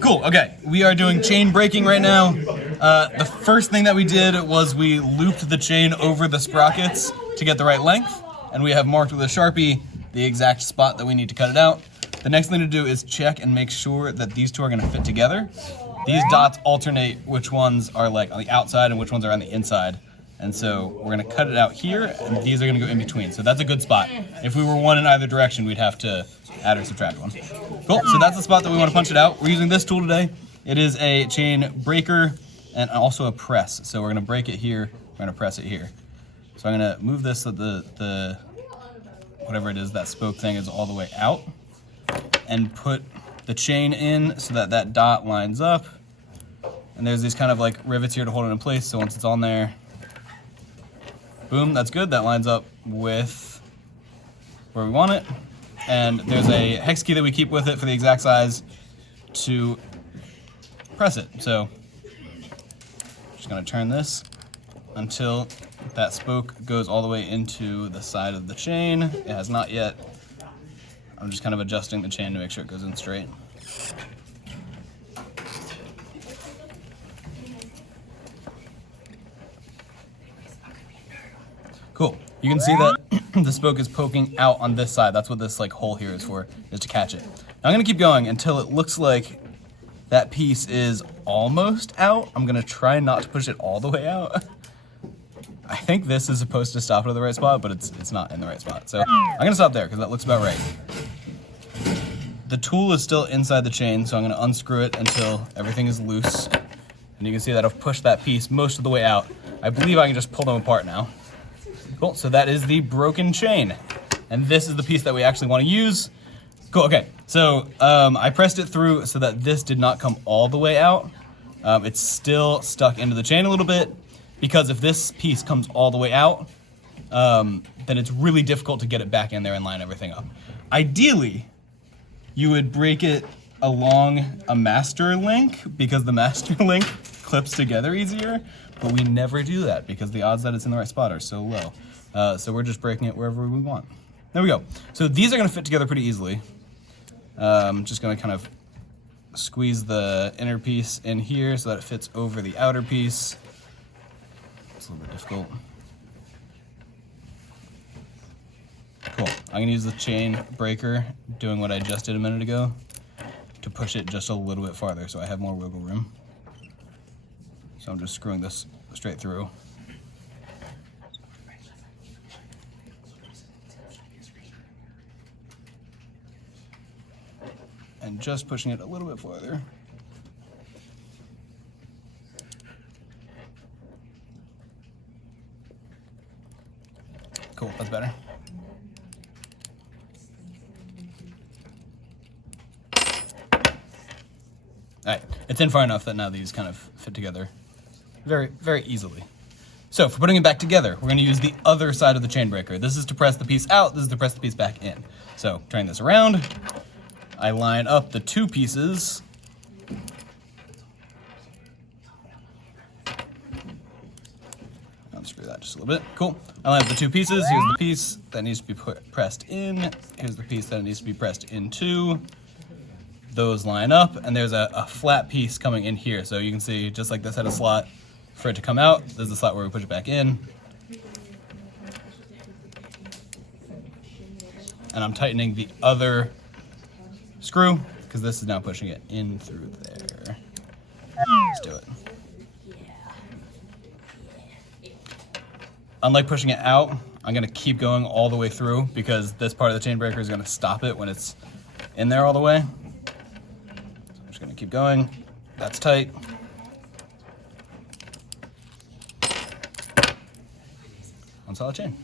Cool, okay. We are doing chain breaking right now. The first thing that we did was we looped the chain over the sprockets to get the right length, and we have marked with a Sharpie the exact spot that we need to cut it out. The next thing to do is check and make sure that these two are gonna fit together. These dots alternate which ones are like on the outside and which ones are on the inside. And so we're gonna cut it out here, and these are gonna go in between. So that's a good spot. If we were one in either direction, we'd have to add or subtract one. Cool, so that's the spot that we wanna punch it out. We're using this tool today. It is a chain breaker and also a press. So we're gonna break it here, we're gonna press it here. So I'm gonna move this so the whatever it is, that spoke thing is all the way out, and put the chain in so that that dot lines up. And there's these kind of like rivets here to hold it in place, so once it's on there, boom, that's good. That lines up with where we want it. And there's a hex key that we keep with it for the exact size to press it. So just gonna turn this until that spoke goes all the way into the side of the chain. It has not yet. I'm just kind of adjusting the chain to make sure it goes in straight. Cool. You can see that the spoke is poking out on this side. That's what this like hole here is for, is to catch it. Now I'm gonna keep going until it looks like that piece is almost out. I'm gonna try not to push it all the way out. I think this is supposed to stop it at the right spot, but it's not in the right spot. So I'm gonna stop there because that looks about right. The tool is still inside the chain, so I'm gonna unscrew it until everything is loose. And you can see that I've pushed that piece most of the way out. I believe I can just pull them apart now. Cool, so that is the broken chain. And this is the piece that we actually wanna use. Cool, okay, so I pressed it through so that this did not come all the way out. It's still stuck into the chain a little bit, because if this piece comes all the way out, then it's really difficult to get it back in there and line everything up. Ideally, you would break it along a master link, because the master link clips together easier, but we never do that because the odds that it's in the right spot are so low. So we're just breaking it wherever we want. There we go. So these are gonna fit together pretty easily. Just gonna kind of squeeze the inner piece in here so that it fits over the outer piece. It's a little bit difficult. Cool. I'm gonna use the chain breaker, doing what I just did a minute ago, to push it just a little bit farther so I have more wiggle room. So I'm just screwing this straight through. And just pushing it a little bit farther. Cool, that's better. All right, it's in far enough that now these kind of fit together very, very easily. So for putting it back together, we're gonna use the other side of the chain breaker. This is to press the piece out, this is to press the piece back in. So turning this around, I line up the two pieces. Unscrew that just a little bit, cool. I line up the two pieces. Here's the piece that needs to be pressed in. Here's the piece that needs to be pressed into. Those line up, and there's a flat piece coming in here. So you can see, just like this had a slot for it to come out, there's the slot where we push it back in. And I'm tightening the other screw, because this is now pushing it in through there. Let's do it. Unlike pushing it out, I'm gonna keep going all the way through, because this part of the chain breaker is gonna stop it when it's in there all the way. So I'm just gonna keep going. That's tight. One solid chain.